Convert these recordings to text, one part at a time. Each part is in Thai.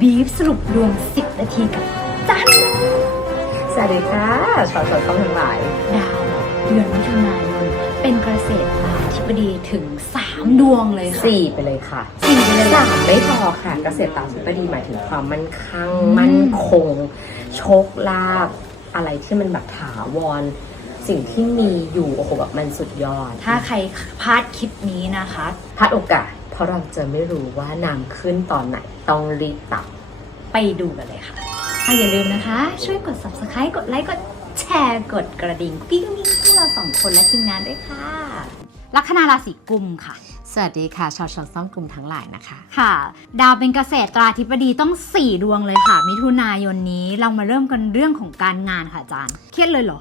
บีฟสรุปดวง10 นาทีกับจันสวัสดีค่ะชาวชาวต้องทั้งหลาย ดาวเดือนมิถุนายนเป็นเกษตราธิบดีถึง 3 ดวงเลยค่ะสี่ไปเลยค่ะสี่ไปเลยสามไม่พอค่ะเกษตรตามธิบดีหมายถึงความมั่นคงอืมมั่นคง โชคลาภอะไรที่มันแบบถาวร สิ่งที่มีอยู่โอ้โหแบบมันสุดยอดถ้าใครพลาดคลิปนี้นะคะ พลาดโอกาส เพราะเราจะไม่รู้ว่านางขึ้นตอนไหนต้องรีบตับ ไปดูกันเลยค่ะอะอย่าลืมนะคะ ช่วยกด subscribe กดไลค์กดแชร์กดกระดิ่งกิ๊งกิ๊งให้เราสองคนและทีมงานด้วยค่ะ ลัคนาราศีกุมค่ะ สวัสดีค่ะ ชาวชาวต้องกลุ่มทั้งหลายนะคะ ค่ะ ดาวเป็นเกษตราธิบดีต้อง 4 ดวงเลยค่ะ มิถุนายนนี้เรามาเริ่มกันเรื่องของการงานค่ะอาจารย์ เครียดเลยเหรอ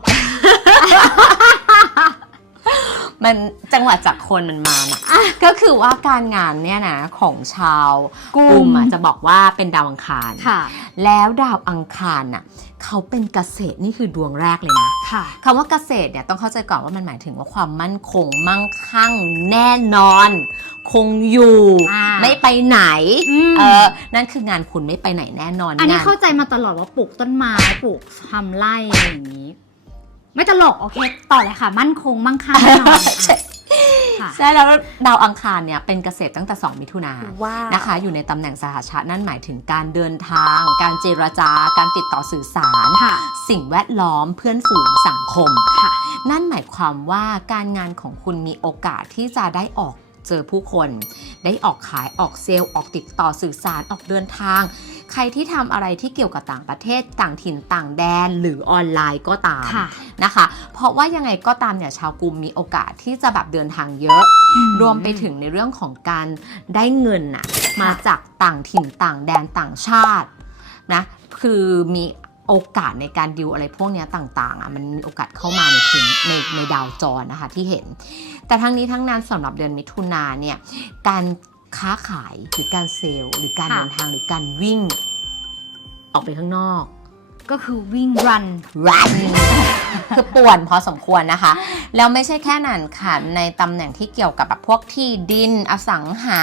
มันจังหวะจากคนมันมาน่ะก็คือว่าการงานเนี่ยนะของชาวกุมกุมอะจะบอกว่าเป็นดาวอังคารค่ะ แล้วดาวอังคารน่ะเขาเป็นเกษตรนี่คือดวงแรกเลยนะค่ะคำว่าเกษตรเนี่ยต้องเข้าใจก่อนว่ามันหมายถึงว่าความมั่นคงมั่งคั่งแน่นอน คงอยู่อ่าไม่ไปไหนอืมเออนั่นคืองานคุณไม่ไปไหนแน่นอน อันนี้งานเข้าใจมาตลอดว่าปลูกต้นไม้ปลูกทำไร่อะไรอย่างนี้ ไม่ตลก โอเค ต่อเลยค่ะ มั่นคงมั่งคั่งแน่นอนใช่ ค่ะ ใช่แล้วดาวอังคารเนี่ยเป็นเกษตรตั้งแต่ 2 มิถุนาว้านะคะ อยู่ในตำแหน่งสหชาตินั่นหมายถึงการเดินทาง การเจรจา การติดต่อสื่อสาร ค่ะ สิ่งแวดล้อมเพื่อนฝูงสังคม ค่ะ นั่นหมายความว่าการงานของคุณมีโอกาสที่จะได้ออกเจอผู้คน ได้ออกขายออกเซลล์ออกติดต่อสื่อสารออกเดินทาง ใครที่ทำอะไรที่เกี่ยวกับต่างประเทศต่างถิ่นต่างแดนหรือออนไลน์ก็ตามค่ะ นะคะ เพราะว่ายังไงก็ตามเนี่ยชาวกลุ่มมีโอกาสที่จะแบบเดินทางเยอะ รวมไปถึงในเรื่องของการได้เงินน่ะมาจากต่างถิ่นต่างแดนต่างชาตินะคือมีโอกาสในการดิวอะไรพวกเนี้ยต่างๆอะมันมีโอกาสเข้ามาในพื้นในในดาวจรนะคะที่เห็น แต่ทั้งนี้ทั้งนั้นสำหรับเดือนมิถุนาเนี่ยการ ค้าขายหรือการเซลล์หรือการค่ะ เดินทางหรือการวิ่ง ออกไปข้างนอก ก็คือวิ่งรัน รัน คือป่วนพอสมควรนะคะ แล้วไม่ใช่แค่นั้นค่ะ ในตำแหน่งที่เกี่ยวกับแบบพวกที่ดินอสังหา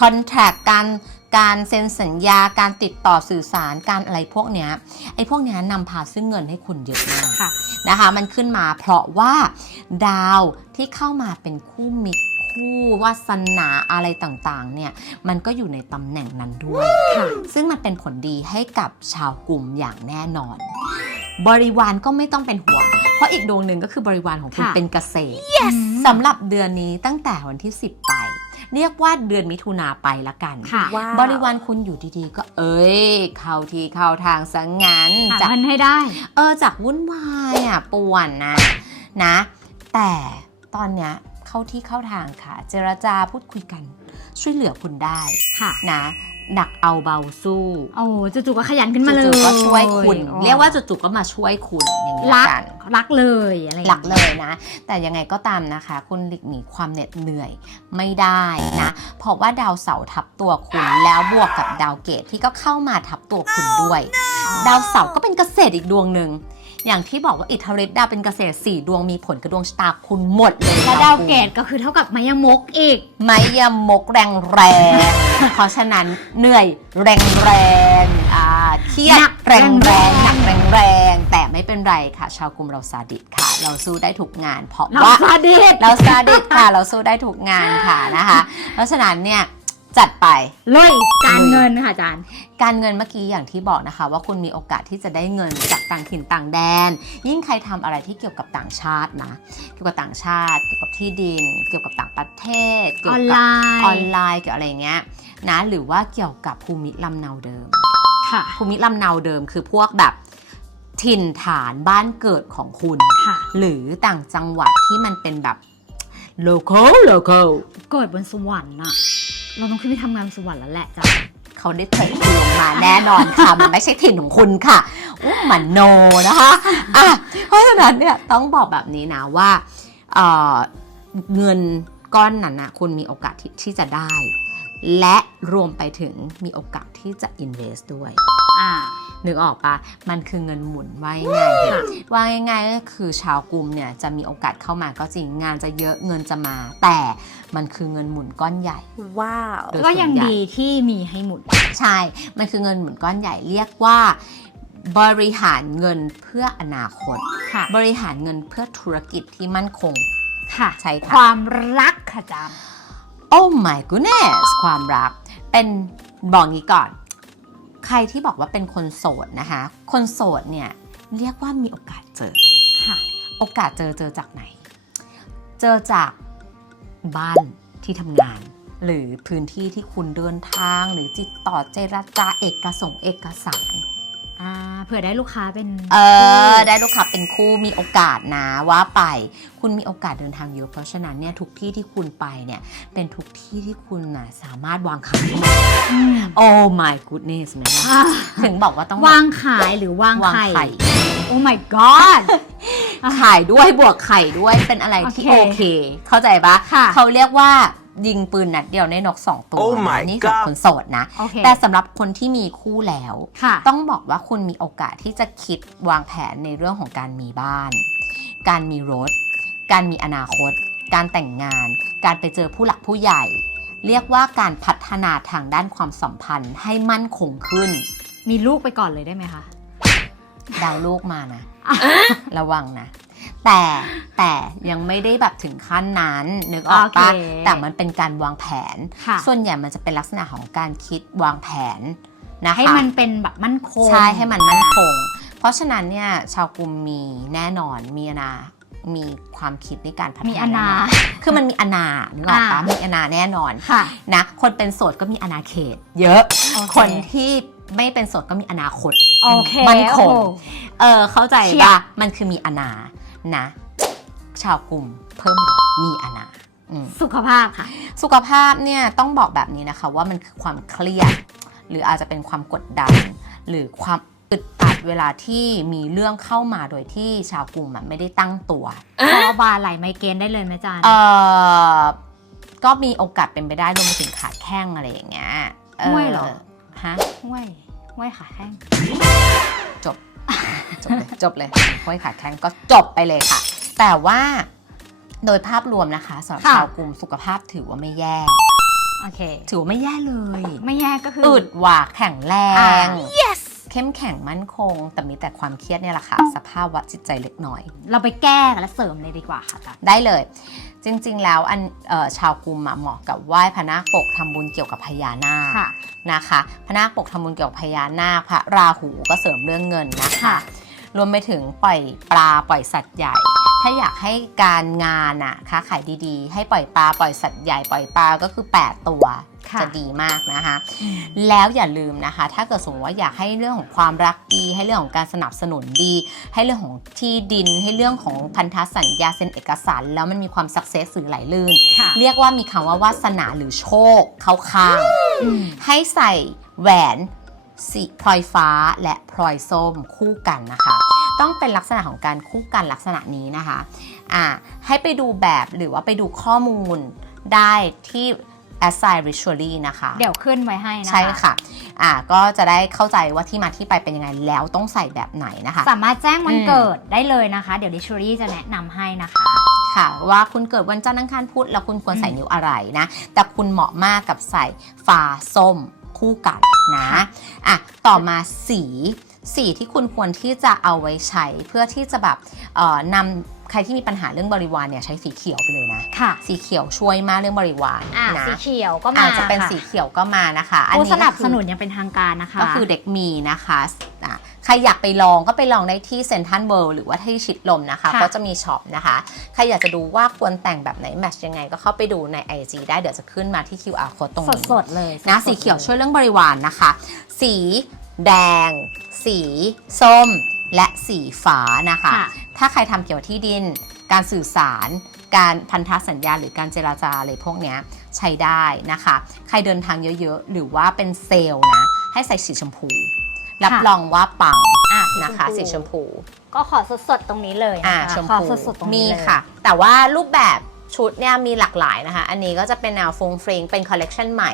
คอนแทคการการเซ็นสัญญาการติดต่อสื่อสารการอะไรพวกเนี้ยไอ้พวกเนี้ยนำพาซึ่งเงินให้คุณเยอะมาก ค่ะ นะคะมันขึ้นมาเพราะว่าดาวที่เข้ามาเป็นคู่มิตร คู่วาสนาอะไรต่างๆเนี่ยมันก็อยู่ในตำแหน่งนั้นด้วยค่ะซึ่งมันเป็นผลดีให้กับชาวกลุ่มอย่างแน่นอน บริวารก็ไม่ต้องเป็นห่วง เพราะอีกดวงหนึ่งก็คือบริวารของคุณค่ะ เป็นเกษตร yes สำหรับเดือนนี้ตั้งแต่วันที่ 10 ไป เรียกว่าเดือนมิถุนาไปละกัน ค่ะบริวารคุณอยู่ดีๆ ก็เอ้ย เข้าทีเข้าทางสังงันหาจากเงินให้ได้ เออจากวุ่นวายอะป่วนนะนะ แต่ตอนเนี้ย เข้าที่เข้าทางค่ะ เจรจาพูดคุยกัน ช่วยเหลือคุณได้ค่ะ นะหนักเอาเบาสู้โอ้จู่ๆก็ขยันขึ้นมาเลยจู่ๆก็ช่วยคุณอ๋อเรียกว่าจู่ๆก็มาช่วยคุณอย่างนี้รัละกกันรักเลยอะไรอย่างหลักงี้เลยนะ แต่ยังไงก็ตามนะคะ คุณหลีกหนีความเหน็ดเหนื่อยไม่ได้นะ เพราะว่าดาวเสาร์ทับตัวคุณแล้วบวกกับดาวเกตที่ก็เข้ามาทับตัวคุณด้วย ดาวเสาร์ก็เป็นเกษตรอีกดวงหนึ่ง อย่างที่บอกว่าอิทธิฤทธิ์ดาวเป็นเกษตรสี่ดวงมีผลกับดวงชะตาคุณหมดเลยและดาวเกตก็คือเท่ากับมายมกอีกไม้ยมกแรงแรงๆเพราะฉะนั้นเหนื่อยแรงแรงๆอ่าเครียหนัดกแรงแรงแรงๆหนักแรงแรงๆแต่ไม่เป็นไรค่ะ ชาวกลุ่มเราซาดิสค่ะ เราสู้ได้ทุกงาน เพราะเราว่าซาดิสเราซาดิสค่ะ เราสู้ได้ทุกงานค่ะนะคะ เพราะฉะนั้นเนี่ย จัดไปเลยการเงินค่ะอาจารย์ การเงินเมื่อกี้อย่างที่บอกนะคะ ว่าคุณมีโอกาสที่จะได้เงินจากต่างถิ่นต่างแดน ยิ่งใครทำอะไรที่เกี่ยวกับต่างชาตินะ เกี่ยวกับต่างชาติเกี่ยวกับที่ดิน เกี่ยวกับต่างประเทศ เกี่อยวอนกัไลออนน์ไลน์เกี่ยวอะไรเงี้ยนะหรือว่าเกี่ยวกับภูมิลำเนาเดิมค่ะภูมิลำเนาเดิมคือพวกแบบถิ่นฐานบ้านเกิดของคุณค่ะ หรือต่างจังหวัดที่มันเป็นแบบ local local เกิดบนสวรรค์น่ะ เราต้องขึ้นไปทำงานบนสวรรค์แล้วแหละอาจารย์เขาได้เทคุณลงมาแน่นอนค่ะ มันไม่ใช่ถิ่นของคุณค่ะอู้มันโนนะคะอะเพราะฉะนั้นเนี่ยต้องบอกแบบนี้นะว่าเอ่อเงินก้อนนั้นนะคุณมีโอกาสที่ที่จะได้ และรวมไปถึงมีโอกาสที่จะ invest ด้วย อ่า นึกออกปะมันคือเงินหมุนว่าง่ายๆค่ะว่าง่ายๆก็คือชาวกลุ่มเนี่ยจะมีโอกาสเข้ามาก็จริงงานจะเยอะเงินจะมา แต่มันคือเงินหมุนก้อนใหญ่ ว้าว โดยก็ยังส่วนใหญ่ ดีที่มีให้หมุน ใช่ มันคือเงินหมุนก้อนใหญ่เรียกว่า บริหารเงินเพื่ออนาคต ค่ะ บริหารเงินเพื่อธุรกิจที่มั่นคง ค่ะ ใช่ค่ะความรักค่ะจามโอ้ my goodness ความรัก เป็นบอกงี้ก่อน ใครที่บอกว่าเป็นคนโสดนะคะ คนโสดเนี่ยเรียกว่ามีโอกาสเจอค่ะ โอกาสเจอเจอจากไหน เจอจากบ้านที่ทำงาน หรือพื้นที่ที่คุณเดินทางหรือจิตต่อเจรจาเอกสงค์เอกสาร อ่าเผื่อได้ลูกค้าเป็นเออ ได้ลูกค้าเป็นคู่มีโอกาสนะว่าไป คุณมีโอกาสเดินทางเยอะเพราะฉะนั้นเนี่ยทุกที่ที่คุณไปเนี่ยเป็นทุกที่ที่คุณนะสามารถวางขายได้อืม โอ้ my goodness ไหมล่ะอ่าถึงบอกว่าต้องวางขายหรือวางวางไข่ ไข่ โอ้ my god ขายด้วยบวกไข่ด้วยเป็นอะไรที่โอโอเคเค เข้าใจปะค่ะ เขาเรียกว่า ยิงปืนนัดเดียวในนกสองตัว Oh my นี่สำหรับ God คนโสดนะ โอเค แต่สำหรับคนที่มีคู่แล้ว ค่ะ ต้องบอกว่าคุณมีโอกาสที่จะคิดวางแผนในเรื่องของการมีบ้าน การมีรถ การมีอนาคต การแต่งงาน การไปเจอผู้หลักผู้ใหญ่ เรียกว่าการพัฒนาทางด้านความสัมพันธ์ให้มั่นคงขึ้น มีลูกไปก่อนเลยได้ไหมคะ ดาวลูกมานะ ระวังนะ แต่แต่ยังไม่ได้แบบถึงขั้นนั้นนึกออกปะโอเค แต่มันเป็นการวางแผน ค่ะส่วนใหญ่มันจะเป็นลักษณะของการคิดวางแผนนะคะ ให้มันเป็นแบบมั่นคง ใช่ให้มันมั่นคง เพราะฉะนั้นเนี่ยชาวกลุ่มมีแน่นอนมีอนา มีความคิดในการพัฒนามีอนาแนคือมันมีอนานึกออกปะอ่ามี มีอนาแน่นอนค่ะ นะคนเป็นโสดก็มีอนาเขต เยอะ โอเค คนที่ไม่เป็นโสดก็มีอนาคต โอเคมั่นคง โอ้โหเออเข้าใจเชี่ย ป่ะมันคือมีอนา นะ ชาวกลุ่มเพิ่มมีอนาอืมสุขภาพค่ะ สุขภาพเนี่ยต้องบอกแบบนี้นะคะว่ามันคือความเครียด หรืออาจจะเป็นความกดดัน หรือความอึดอัดเวลาที่มีเรื่องเข้ามาโดยที่ชาวกลุ่มอะไม่ได้ตั้งตัวคอบาไหลไมเกรนได้เลยไหมจานเออก็มีโอกาสเป็นไปได้รวมไปถึงขาแข้งอะไรอย่างเงี้ยห้วยเหรอฮะห้วยห้วยขาแข้ง จบจบเลยจบเลยห้วยขาแข้งก็จบไปเลยค่ะ แต่ว่าโดยภาพรวมนะคะสำหรับค่ะ ชาวกลุ่มสุขภาพถือว่าไม่แย่ โอเค ถือว่าไม่แย่เลย ไม่แย่ก็คืออึดหว่าแข็งแรอ่าง เข้มแข็งมั่นคง แต่มีแต่ความเครียดเนี่ยแหละค่ะ สภาพวัดจิตใจเล็กน้อย เราไปแก้และเสริมเลยดีกว่าค่ะจานได้เลย จริงๆ แล้วอันเอ่อชาวกุมอะเหมาะกับไหว้พระนาคปกทำบุญเกี่ยวกับพญานาคค่ะนะคะพระนาคปกทำบุญเกี่ยวกับพญานาคพระราหูก็เสริมเรื่องเงินนะคะค่ะ รวมไปถึงปล่อยปลาปล่อยสัตว์ใหญ่ ถ้าอยากให้การงานอะค้าขายดีๆ ให้ปล่อยปลาปล่อยสัตว์ใหญ่ปล่อยปลาก็คือ 8 ตัวค่ะจะดีมากนะคะ แล้วอย่าลืมนะคะ ถ้าเกิดสมมติว่าอยากให้เรื่องของความรักดี ให้เรื่องของการสนับสนุนดี ให้เรื่องของที่ดิน ให้เรื่องของพันธสัญญาเซ็นเอกสาร แล้วมันมีความสักเซสสื่อไหลลื่นค่ะเรียกว่ามีคำว่าวาสนาหรือโชคเข้าข้างอืมให้ใส่แหวน สีพลอยฟ้าและพลอยส้มคู่กันนะคะ ต้องเป็นลักษณะของการคู่กันลักษณะนี้นะคะอ่าให้ไปดูแบบหรือว่าไปดูข้อมูลได้ที่ Assign Ritually นะคะ เดี๋ยวขึ้นไว้ให้นะคะ ใช่ค่ะ อ่า ก็จะได้เข้าใจว่าที่มาที่ไปเป็นยังไงแล้วต้องใส่แบบไหนนะคะ สามารถแจ้งวันอืมเกิดได้เลยนะคะ เดี๋ยวดิช r รี่จะแนะนำให้นะคะค่ะว่าคุณเกิดวันจันทร์อังคารพุธแล้วคุณควรใส่อืมนิ้วอะไรนะ แต่คุณเหมาะมากกับใส่ฟ้าส้ม คู่กันนะค่ะอะต่อมาสีสีที่คุณควรที่จะเอาไว้ใช้เพื่อที่จะแบบเอ่อนำใครที่มีปัญหาเรื่องบริวารเนี่ยใช้สีเขียวไปเลยนะค่ะ สีเขียวช่วยมากเรื่องบริวารอ่านะสีเขียวก็มาอาจจะเป็นค่สีเขียวก็มานะคะ อันผู้นี้สนับก็คือสนุนยังเป็นทางการนะคะ ก็คือเด็กมีนะคะอะใครอยากไปลองก็ไปลองได้ที่เซนทันเวิลด์หรือว่าที่ชิดลมนะคะค่ะก็จะมีช็อปนะคะ ใครอยากจะดูว่าควรแต่งแบบไหนแมทช์ยังไงก็เข้าไปดูใน IG ได้เดี๋ยวจะขึ้นมาที่ QR code ตรงนี้สดๆเลยนะสดๆสีเขียวลช่วยเรื่องบริวารนะคะ สีแดง สีส้ม และสีฟ้านะคะค่ะถ้าใครทำเกี่ยวกับที่ดิน การสื่อสารการพันธสัญญาหรือการเจราจาอะไรพวกเนี้ยใช้ได้นะคะ ใครเดินทางเยอะๆ หรือว่าเป็นเซลล์นะ ให้ใส่สีชมพู รับค่ะรองว่าปังอะนะคะ สีชมพู ก็ขอสดๆตรงนี้เลยอ่านะคะชมขอพูสดๆตรงมีนี้เลยค่ะ แต่ว่ารูปแบบชุดเนี่ยมีหลากหลายนะคะ อันนี้ก็จะเป็นแนวฟงฟริงเป็นคอลเลกชันใหม่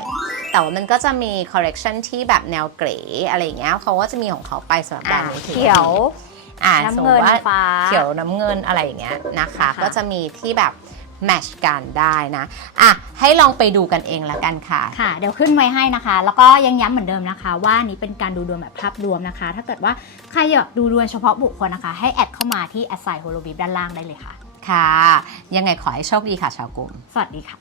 แต่ว่ามันก็จะมีคอลเลกชันที่แบบแนวเก๋อะไรอย่างเงี้ยเขาก็จะมีของเขาไปสำหรับแบรอ่านด์นี้เขียวอ่าน้ำสมมเงินติว่า ฟ้า เขียวน้ำเงินอะไรอย่างเงี้ยนะคะ ค่ะ ก็จะมีที่แบบ แมทชกันได้นะอะให้ลองไปดูกันเองละกันค่ะ ค่ะ เดี๋ยวขึ้นไว้ให้นะคะ แล้วก็ยังย้ำเหมือนเดิมนะคะ ว่านี้เป็นการดูดวงแบบภาพรวมนะคะ ถ้าเกิดว่าใครอยากดูดวงเฉพาะบุคคลนะคะ ให้แอดเข้ามาที่แอดไซโฮโลบีด้านล่างได้เลยค่ะ ค่ะ ยังไงขอให้โชคดีค่ะชาวกลุ่ม สวัสดีค่ะ